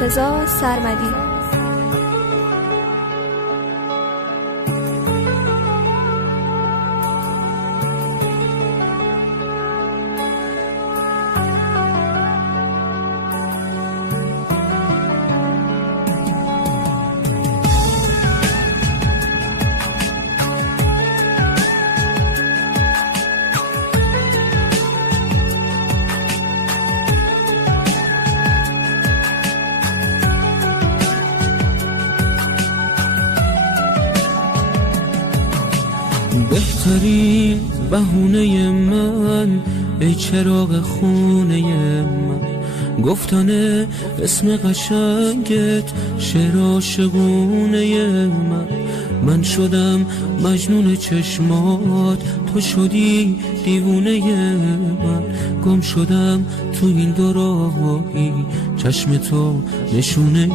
مرتضی سرمدی. بهترین بهونه من ای چراغ خونه من، گفتن اسم قشنگت شعر عاشقونه من شدم مجنون چشمات، تو شدی دیوونه من، گم شدم تو این دو راهی، چشم تو نشونه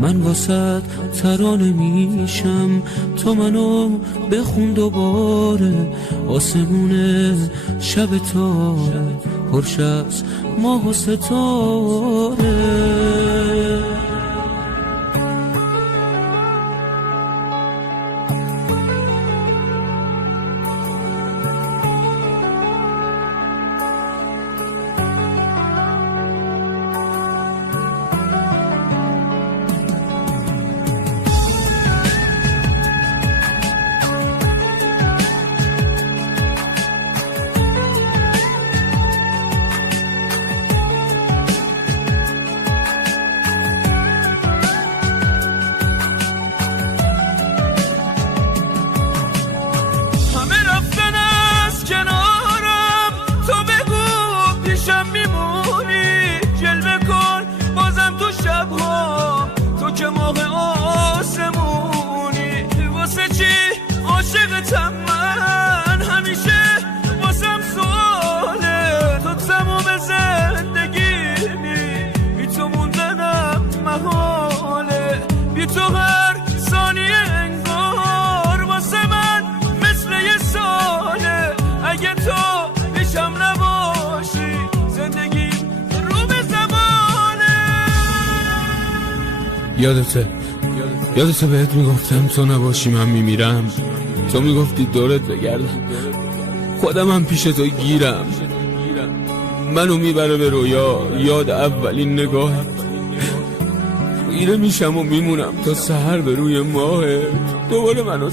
من واسط ترانه میشم، تو منو بخون دوباره، آسمونه شب تاره پرش از ماه و ستاره. من همیشه واسم سواله، تو تمام زندگیمی بی تو موندنم محاله، بی تو هر ثانیه انگار واسه من مثل یه ساله، اگه تو پیشم نباشی زندگیم رو به زمانه. یادته بهت میگفتم تو نباشی من میمیرم، تو میگفتی دورت بگردم، خودم هم پیش تو گیرم، منو میبره به رویا یاد اولین نگاهت، خیره میشم و میمونم تا سحر به روی ماهت. دوباره منو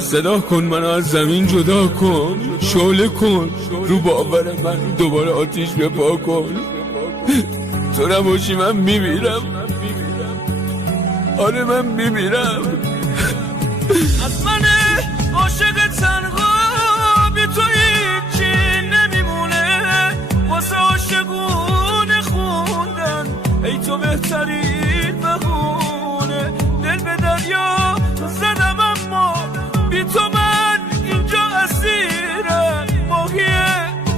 صدا کن، منو از زمین جدا کن، شعله کن رو باور من، دوباره آتیش بپا کن، تو نباشی من میمیرم، آره من میمیرم. از من عاشق تنها بی تو هیچی نمیمونه، واسه عاشقونه خوندن ای تو بهترین بهونه، دل به دریا زدم اما بی تو من اینجا اسیرم، ماهی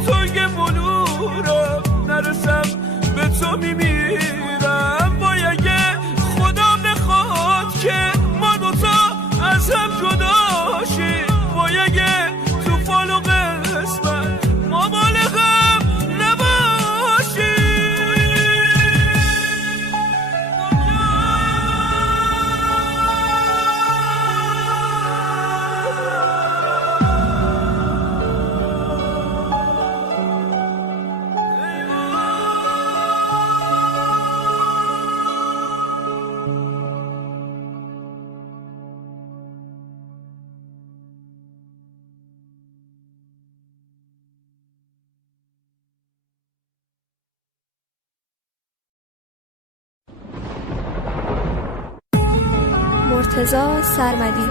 توی بلورم، نرسم به تو میمیرم، وای اگه خدا بخواد که ما دوتا از هم جدا شیم، وای اگه تو فال و قسمت ما بالغ هم نباشیم. مرتضی سرمدی.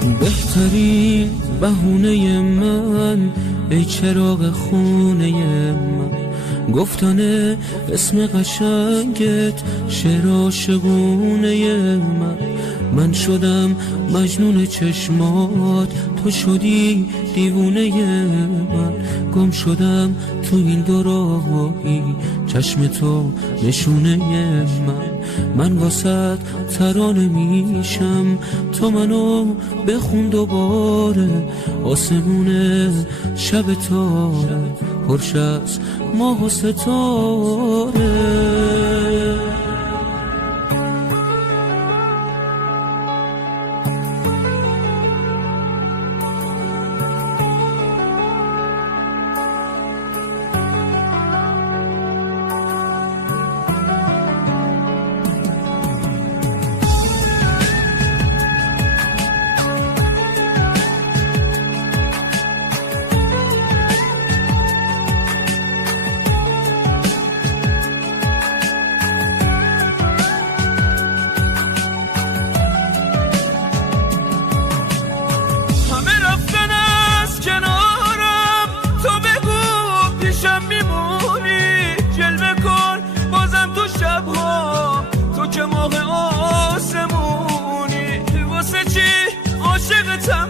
بهترین بهونه من ای چراغ خونه من، گفتن اسم قشنگت شعر عاشقونه من شدم مجنون چشمات، تو شدی دیوونه من، گم شدم تو این دو راهی، چشم تو نشونه من واسط ترانه میشم، تو منو بخون دوباره، آسمونه شب تاره پرش از ماه و ستاره. که موقع آسمونی واسه چی عاشقتم